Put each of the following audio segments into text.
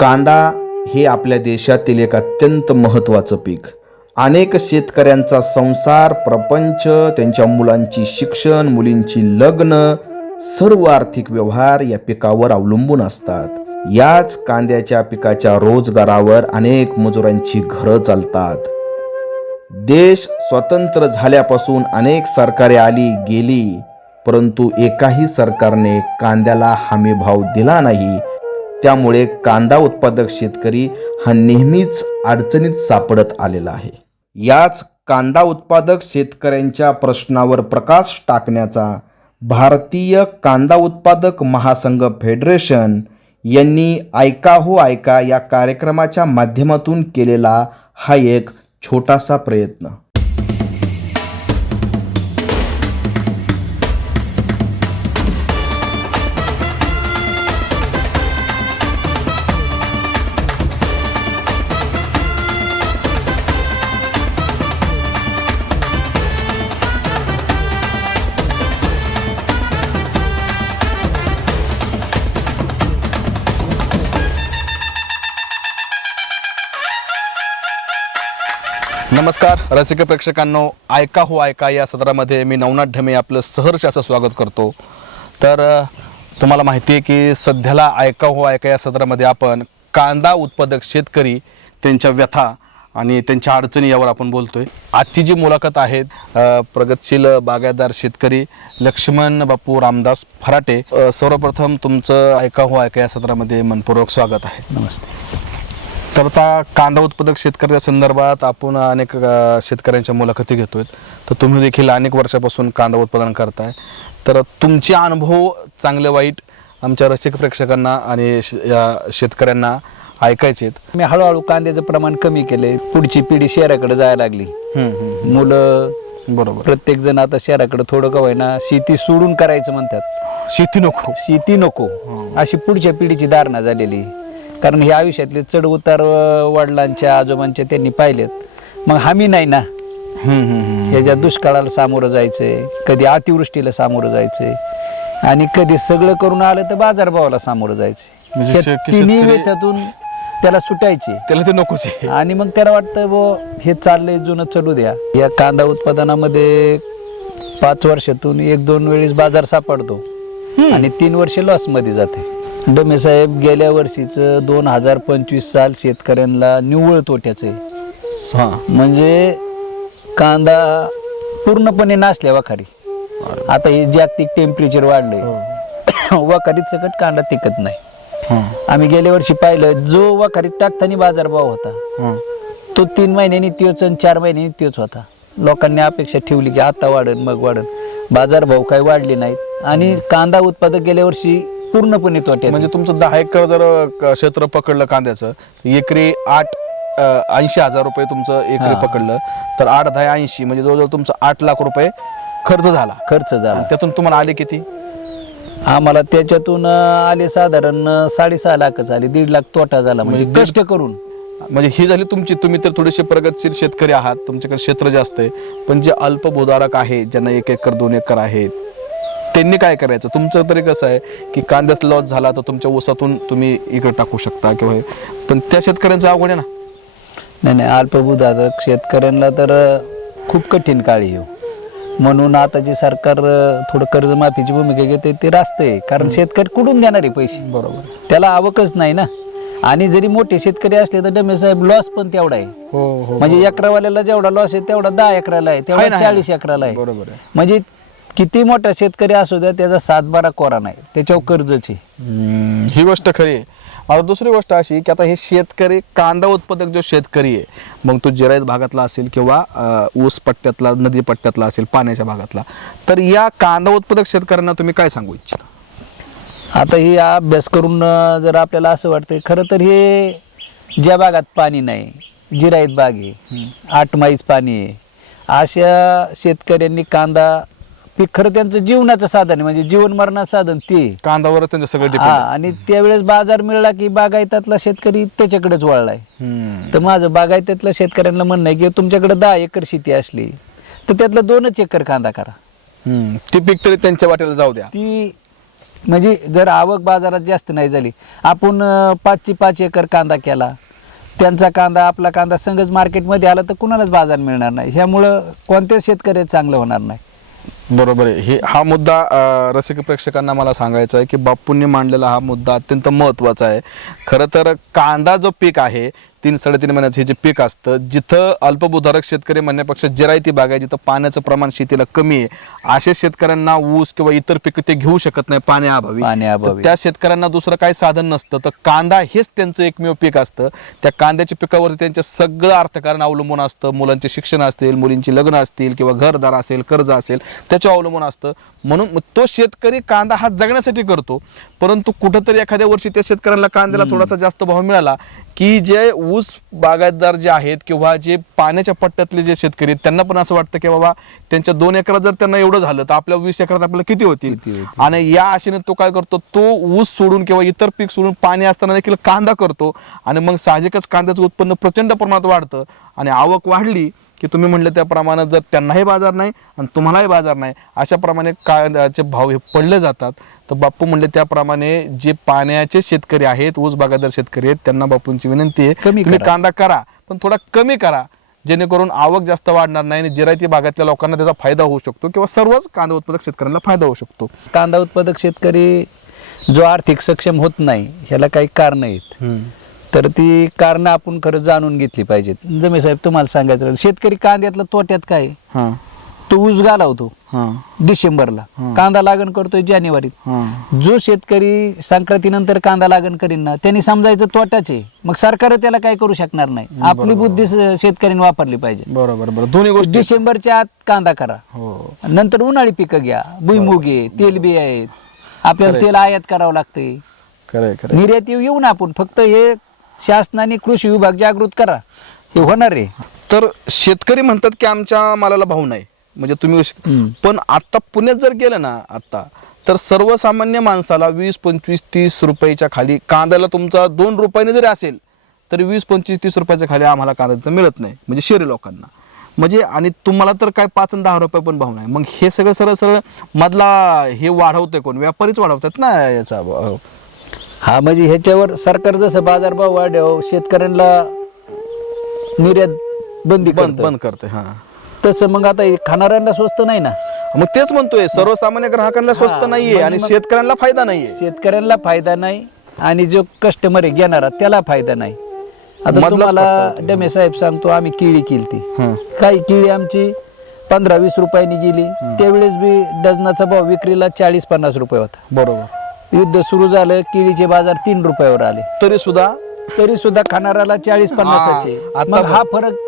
कांदा हे आपल्या देशातील एक अत्यंत महत्त्वाचं पीक. अनेक शेतकऱ्यांचा संसार, प्रपंच, त्यांच्या मुलांची शिक्षण, मुलींची लग्न, सर्व आर्थिक व्यवहार या पिकावर अवलंबून असतात. याच कांद्याच्या पिकाच्या रोजगारावर अनेक मजुरांची घरं चालतात. देश स्वतंत्र झाल्यापासून अनेक सरकारे आली गेली, परंतु एकाही सरकारने कांद्याला हमी भाव दिला नाही. त्यामुळे कांदा उत्पादक शेतकरी हा नेहमीच अडचणीत सापडत आलेला आहे. याच कांदा उत्पादक शेतकऱ्यांच्या प्रश्नावर प्रकाश टाकण्याचा भारतीय कांदा उत्पादक महासंघ फेडरेशन यांनी ऐका हो ऐका या कार्यक्रमाच्या माध्यमातून केलेला हा एक छोटासा प्रयत्न. नमस्कार रसिक प्रेक्षकांनो, ऐका हो ऐका या सदरामध्ये मी नवनाथ ढमे आपलं सहर्ष असं स्वागत करतो. तर तुम्हाला माहिती आहे की सध्याला ऐका हो ऐका या सदरामध्ये आपण कांदा उत्पादक शेतकरी, त्यांच्या व्यथा आणि त्यांच्या अडचणी यावर आपण बोलतोय. आजची जी मुलाखत आहे प्रगतशील बागायतदार शेतकरी लक्ष्मण बापू रामदास फराटे. सर्वप्रथम तुमचं ऐका हो ऐका या सदरामध्ये मनपूर्वक स्वागत आहे. नमस्ते. तर आता कांदा उत्पादक शेतकऱ्याच्या संदर्भात आपण अनेक शेतकऱ्यांच्या मुलाखती घेतोय. तर तुम्ही देखील अनेक वर्षापासून कांदा उत्पादन करताय. तर तुमचे अनुभव चांगले वाईट आमच्या रसिक प्रेक्षकांना आणि या शेतकऱ्यांना ऐकायचे आहेत. मी हळूहळू कांद्याचं प्रमाण कमी केले. पुढची पिढी शहराकडे जायला लागली. मुलं बरोबर, प्रत्येक जण आता शहराकडे थोडं का होईना शेती सोडून करायचं म्हणतात. शेती नको अशी पुढच्या पिढीची धारणा झालेली. कारण हे आयुष्यातले चढ उतार वडिलांच्या आजोबांच्या त्यांनी पाहिलेत. मग हमी नाही ना, ह्याच्या दुष्काळाला सामोरं जायचंय, कधी अतिवृष्टीला सामोरं जायचंय आणि कधी सगळं करून आलं तर बाजारभावाला सामोरं जायचंय. तिन्ही वेथातून त्याला सुटायचे, त्याला ते नकोच आहे. आणि मग त्याला वाटतं बो हे चाललंय जुनं चढू द्या. या कांदा उत्पादनामध्ये 5 वर्षातून 1-2 वेळेस बाजार सापडतो आणि 3 वर्षे लॉस मध्ये जाते. डमे साहेब, गेल्या वर्षीचं 2025 साल शेतकऱ्यांना निव्वळ तोट्याचं आहे. म्हणजे कांदा पूर्णपणे नासल्या वाखारी. आता हे जागतिक टेम्परेचर वाढलंय, वाखारीत सकट कांदा टिकत नाही. आम्ही गेल्या वर्षी पाहिलं, जो वाखारीत टाकताना बाजारभाव होता तो 3 महिन्यांनी त्योच आणि 4 महिन्यांनी त्योच होता. लोकांनी अपेक्षा ठेवली की आता वाढन मग वाढन. बाजारभाव काही वाढले नाहीत आणि कांदा उत्पादक गेल्या वर्षी पूर्णपणे तोट्यात. म्हणजे तुमचं 10 एकर जर क्षेत्र पकडलं कांद्याचं, एकरी 80,000 रुपये तुमचं एकरी पकडलं तर 8-10-80 म्हणजे जवळजवळ तुमचं 8 लाख रुपये खर्च झाला. त्यातून तुम्हाला आले किती? आम्हाला त्याच्यातून आले साधारण 6.5 लाखच आले. 1.5 लाख तोटा झाला. म्हणजे कष्ट करून. म्हणजे ही झाली तुमची. तुम्ही तर थोडेसे प्रगतशील शेतकरी आहात, तुमच्याकडे क्षेत्र जास्त आहे. पण जे अल्पभूधारक आहे, ज्यांना 1 एकर 2 एकर आहेत, त्यांनी काय करायचं? तुमचं तरी कसं आहे की कांद्याचा लॉस झाला तर तुमच्या ऊसातून तुम्ही इकडे टाकू शकता किंवा, पण त्या शेतकऱ्यांचं अवघड आहे ना. नाही, अल्पभूधारक शेतकऱ्यांना तर खूप कठीण काळी येऊ. म्हणून आता जे सरकार थोडं कर्जमाफीची भूमिका घेते ते रास्त आहे. कारण शेतकरी कुठून देणारे पैसे? बरोबर, त्याला आवकच नाही ना. आणि जरी मोठे शेतकरी असले तर डमे साहेब लॉस पण तेवढा आहे. म्हणजे एकरावाल्याला जेवढा लॉस आहे तेवढा 10 एकराला आहे, तेवढा 40 एकराला आहे. बरोबर आहे. म्हणजे किती मोठा शेतकरी असू द्या, त्याचा 7-12 कोरा नाही, त्याच्यावर कर्जची. ही गोष्ट खरी आहे. आता दुसरी गोष्ट अशी की आता हे शेतकरी, कांदा उत्पादक जो शेतकरी आहे, मग तो जिरायत भागातला असेल किंवा ऊस पट्ट्यातला, नदी पट्ट्यातला असेल, पाण्याच्या भागातला, तर या कांदा उत्पादक शेतकऱ्यांना तुम्ही काय सांगू इच्छिता? आता ही अभ्यास करून जर आपल्याला असं वाटतंय, खरं तर हे ज्या भागात पाणी नाही, जिरायत बाग आहे, 8 माईच पाणी आहे, अशा शेतकऱ्यांनी कांदा पीक खरं त्यांचं जीवनाचं साधन आहे. म्हणजे जीवन मरणाचं साधन ते कांद्यावर त्यांचं सगळं डिपेंड. आणि त्यावेळेस बाजार मिळाला की बागायतातला शेतकरी त्याच्याकडेच वळलाय. तर माझं बागायतातल्या शेतकऱ्यांना म्हणणं आहे की तुमच्याकडे 10 एकर शेती असली तर त्यातलं 2च एकर कांदा करा. ती पीक तरी त्यांच्या वाट्याला जाऊ द्या. ती म्हणजे जर आवक बाजारात जास्त नाही झाली, आपण 5 एकर कांदा केला, त्यांचा कांदा आपला कांदा संगच मार्केटमध्ये आला तर कुणालाच बाजार मिळणार नाही. ह्यामुळं कोणत्याच शेतकऱ्याचं चांगलं होणार नाही. बरोबर आहे. हा मुद्दा रसिक प्रेक्षकांना मला सांगायचा आहे की बापूंनी मांडलेला हा मुद्दा अत्यंत महत्त्वाचा आहे. खरं तर कांदा जो पीक आहे 3-3.5 महिन्याचं हे जे पीक असतं, जिथं अल्पभूधारक शेतकरी म्हणण्यापेक्षा जिरायती बाग आहे, जिथं पाण्याचं प्रमाण शेतीला कमी आहे, अशा शेतकऱ्यांना ऊस किंवा इतर पिकं ते घेऊ शकत नाही पाण्याअभावी. तर त्या शेतकऱ्यांना दुसरं काही साधन नसतं, तर कांदा हेच त्यांचं एकमेव पीक असतं. त्या कांद्याच्या पिकावरती त्यांचं सगळं अर्थकारण अवलंबून असतं. मुलांचे शिक्षण असतील, मुलींची लग्न असतील किंवा घरदार असेल, कर्ज असेल, त्याच्यावर अवलंबून असतं. म्हणून तो शेतकरी कांदा हा जगण्यासाठी करतो. परंतु कुठंतरी एखाद्या वर्षी त्या शेतकऱ्यांना कांद्याला थोडासा जास्त भाव मिळाला की जे ऊस बागायतदार जे आहेत किंवा जे पाण्याच्या पट्ट्यातले जे शेतकरी आहेत त्यांना पण असं वाटतं की बाबा त्यांच्या 2 एकरात जर त्यांना एवढं झालं तर आपल्या 20 एकरात आपल्याला किती होतील. आणि या आशेने तो काय करतो, तो ऊस सोडून किंवा इतर पीक सोडून पाणी असताना देखील कांदा करतो. आणि मग साहजिकच कांद्याचं उत्पन्न प्रचंड प्रमाणात वाढतं. आणि आवक वाढली की तुम्ही म्हणलं त्याप्रमाणे जर त्यांनाही बाजार नाही आणि तुम्हालाही बाजार नाही, अशा प्रमाणे कांद्याचे भाव हे पडले जातात. तर बापू म्हणले त्याप्रमाणे जे पाण्याचे शेतकरी आहेत, ऊस बागायतदार शेतकरी आहेत, त्यांना बापूंची विनंती आहे तुम्ही कांदा करा, पण थोडा कमी करा, जेणेकरून आवक जास्त वाढणार नाही आणि जिरायती भागातल्या लोकांना त्याचा फायदा होऊ शकतो किंवा सर्वच कांदा उत्पादक शेतकऱ्यांना फायदा होऊ शकतो. कांदा उत्पादक शेतकरी जो आर्थिक सक्षम होत नाही ह्याला काही कारण आहेत. तर ती कारणं आपण खरं जाणून घेतली पाहिजेत. जमे साहेब तुम्हाला सांगायचं राहिलं, शेतकरी कांद्यातलं तोट्यात काय, तो ऊस घालावतो डिसेंबरला, कांदा लागण करतोय जानेवारीत. जो शेतकरी संक्रांतीनंतर कांदा लागण करीन ना, त्यांनी समजायचं तोटाच आहे. मग सरकार त्याला काय करू शकणार नाही. आपली बुद्धी शेतकऱ्यांनी वापरली पाहिजे. बरोबर. दोन्ही गोष्टी डिसेंबरच्या आत कांदा करा, नंतर उन्हाळी पिकं घ्या, भुईमुग आहे, तेलबिया आहेत, आपल्याला तेल आयात करावं लागते, निर्यात येऊ ना आपण. फक्त हे शासनाने कृषी विभाग जागृत करा, हे होणार आहे. तर शेतकरी म्हणतात की आमच्या मालाला भाव नाही, म्हणजे तुम्ही पण आता पुण्यात जर गेलं ना आता, तर सर्वसामान्य माणसाला 20, 25, 30 रुपयाच्या खाली कांद्याला तुमचा 2 रुपयाने जरी असेल तरी 20, 25, 30 रुपयाच्या खाली आम्हाला कांदा मिळत नाही, म्हणजे शहरी लोकांना. म्हणजे आणि तुम्हाला तर काय 5 आणि 10 रुपये पण भाव नाही. मग हे सगळं सरळ मधला हे वाढवतंय कोण? व्यापारीच वाढवतात ना याचा भाव. हा, म्हणजे ह्याच्यावर सरकार जसं बाजारभाव वाढव, शेतकऱ्यांना निर्यात बंद करते, हा, तसं मग आता खाणाऱ्यांना स्वस्त नाही ना. मग तेच म्हणतोय, सर्वसामान्य ग्राहकांना स्वस्त नाहीये आणि शेतकऱ्यांना फायदा नाहीये. शेतकऱ्यांना फायदा नाही आणि जो कस्टमर आहे घेणारा त्याला फायदा नाही. आता तुम्हाला डमे साहेब सांगतो, आम्ही केळी केली, काही केळी आमची 15-20 रुपयांनी गेली. त्यावेळेस बी डझनाचा भाव विक्रीला 40-50 रुपये होता. बरोबर. युद्ध सुरू झालं, केळीचे बाजार 3 रुपयावर आले, तरी सुद्धा खाणाऱ्याला 40-50चे. मग हा फरक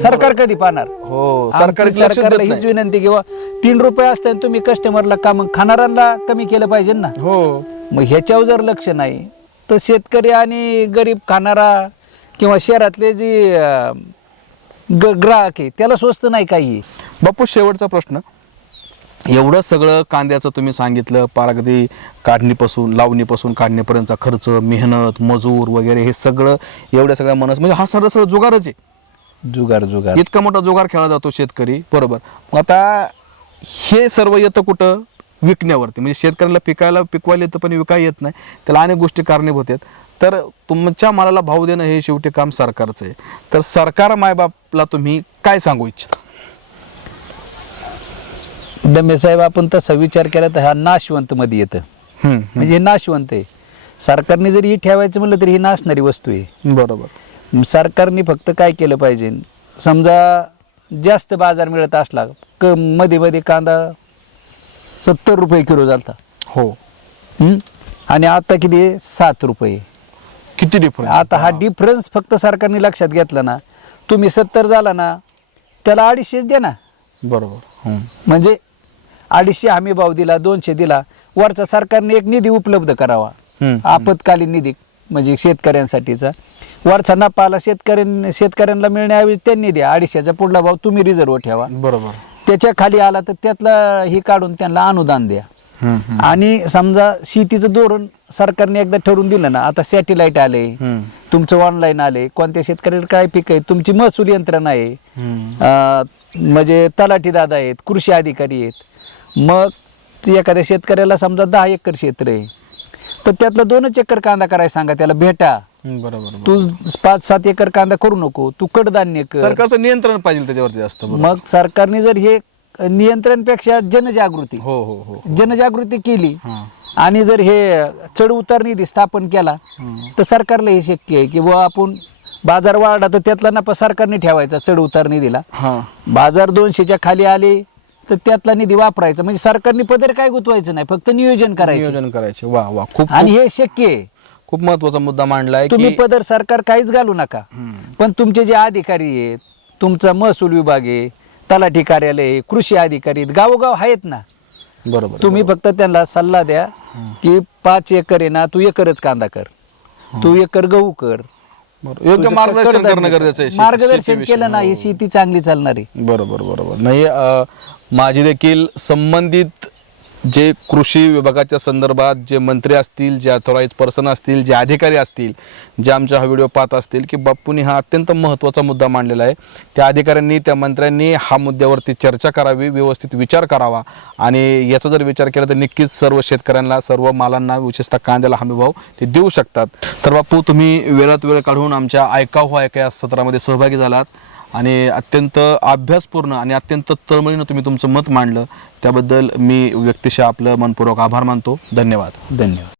सरकार कधी पाहणार? हो, सरकारला हीच विनंती किंवा 3 रुपये असताना तुम्ही कस्टमरला का मग खाणाऱ्यांना कमी केलं पाहिजे ना. हो, मग ह्याच्यावर जर लक्ष नाही तर शेतकरी आणि गरीब खाणारा किंवा शहरातले जे ग्राहक आहे त्याला स्वस्त नाही काही. बापू, शेवटचा प्रश्न, एवढं सगळं कांद्याचं तुम्ही सांगितलं, पार अगदी काढणीपासून लावणीपासून काढणीपर्यंतचा खर्च, मेहनत, मजूर वगैरे हे सगळं, एवढ्या सगळ्या मनस, म्हणजे हा सरळ जुगारच आहे. जुगार इतका मोठा जुगार खेळला जातो शेतकरी. बरोबर. मग आता हे सर्व येतं कुठं? विकण्यावरती. म्हणजे शेतकऱ्याला पिकवायला येतं पण विकायला येत नाही, त्याला अनेक गोष्टी कारणीभूत आहेत. तर तुमच्या मालाला भाव देणं हे शेवटी काम सरकारचं आहे. तर सरकार मायबापला तुम्ही काय सांगू इच्छिता? दमे साहेब, आपण तसा विचार केला तर हा नाशवंत मध्ये येतं. म्हणजे हे नाशवंत आहे. सरकारने जरी ही ठेवायचं म्हणलं तरी ही नाशणारी वस्तू आहे. बरोबर. सरकारने फक्त काय केलं पाहिजे, समजा जास्त बाजार मिळत असला, मध्ये कांदा 70 रुपये किलो झालता. हो. आणि आता किती आहे? 7 रुपये. किती डिफरन्स? आता हा डिफरन्स फक्त सरकारने लक्षात घेतला ना, तुम्ही 70 झाला ना त्याला 250 द्या ना. बरोबर. म्हणजे 250 हमी भाव दिला, 200 दिला, वरचा सरकारने एक निधी उपलब्ध करावा, आपत्कालीन निधी, म्हणजे शेतकऱ्यांसाठीचा. वरचा नफा आला शेतकऱ्यांना मिळण्याऐवजी त्यांनी द्या. 250चा पुढला भाव तुम्ही रिझर्व ठेवा. बरोबर. त्याच्या खाली आला तर त्यातला ही काढून त्यांना अनुदान द्या. आणि समजा शेतीचं धोरण सरकारने एकदा ठरवून दिलं ना, आता सॅटेलाइट आले, तुमचं ऑनलाईन आले, कोणत्या शेतकऱ्याला काय पीक आहे, तुमची महसूल यंत्रणा आहे, म्हणजे तलाठी दादा आहेत, कृषी अधिकारी आहेत. मग एखाद्या शेतकऱ्याला समजा 10 एकर क्षेत्र आहे तर त्यातलं 2च एकर कांदा करायला सांगा त्याला, भेटा बरोबर. तू 5-7 एकर कांदा करू नको, तू कडधान्य कर. सरकारचं नियंत्रण पाहिजे त्याच्यावरती जास्त. मग सरकारने जर हे नियंत्रणपेक्षा जनजागृती हो हो हो. जनजागृती केली आणि जर हे चढ उतार निधी स्थापन केला तर सरकारला हे शक्य आहे की बुवा आपण बाजार वाढला तर त्यातला नफा सरकारने ठेवायचा चढ उतार निधीला. बाजार 200च्या खाली आले तर त्यातला निधी वापरायचा. म्हणजे सरकारने पदर काय गुंतवायचं नाही, फक्त नियोजन करायचे. वा वा, खूप आणि हे शक्य आहे. खूप महत्वाचा मुद्दा मांडलाय. तुम्ही पदर सरकार काहीच घालू नका, पण तुमचे जे अधिकारी आहेत, तुमचा महसूल विभाग आहे, तलाठी कार्यालय आहे, कृषी अधिकारी आहेत, गावोगाव आहेत ना. बरोबर. तुम्ही फक्त त्यांना सल्ला द्या की 5 एकर आहे ना, तू एकरच कांदा कर, तू एकर गहू कर. योग्य मार्गदर्शन करणं गरजेचं आहे. मार्गदर्शन केलं ना ही शेती चांगली चालणार आहे. बरोबर बरोबर. नाही, माझी देखील संबंधित जे कृषी विभागाच्या संदर्भात जे मंत्री असतील, जे अथॉराइज पर्सन असतील, जे अधिकारी असतील, जे आमचा हा व्हिडिओ पाहत असतील, की बाप्पूंनी हा अत्यंत महत्त्वाचा मुद्दा मांडलेला आहे. त्या अधिकाऱ्यांनी, त्या मंत्र्यांनी हा मुद्द्यावरती चर्चा करावी, व्यवस्थित विचार करावा आणि याचा जर विचार केला तर नक्कीच सर्व शेतकऱ्यांना, सर्व मालांना, विशेषतः कांद्याला हमीभाव ते देऊ शकतात. तर बाप्पू, तुम्ही वेळात वेळ काढून आमच्या ऐका हो ऐका या सत्रामध्ये सहभागी झालात आणि अत्यंत अभ्यासपूर्ण आणि अत्यंत तळमळीनं तुम्ही तुमचं मत मांडलं. त्याबद्दल मी व्यक्तिशः आपलं मनपूर्वक आभार मानतो. धन्यवाद. धन्यवाद.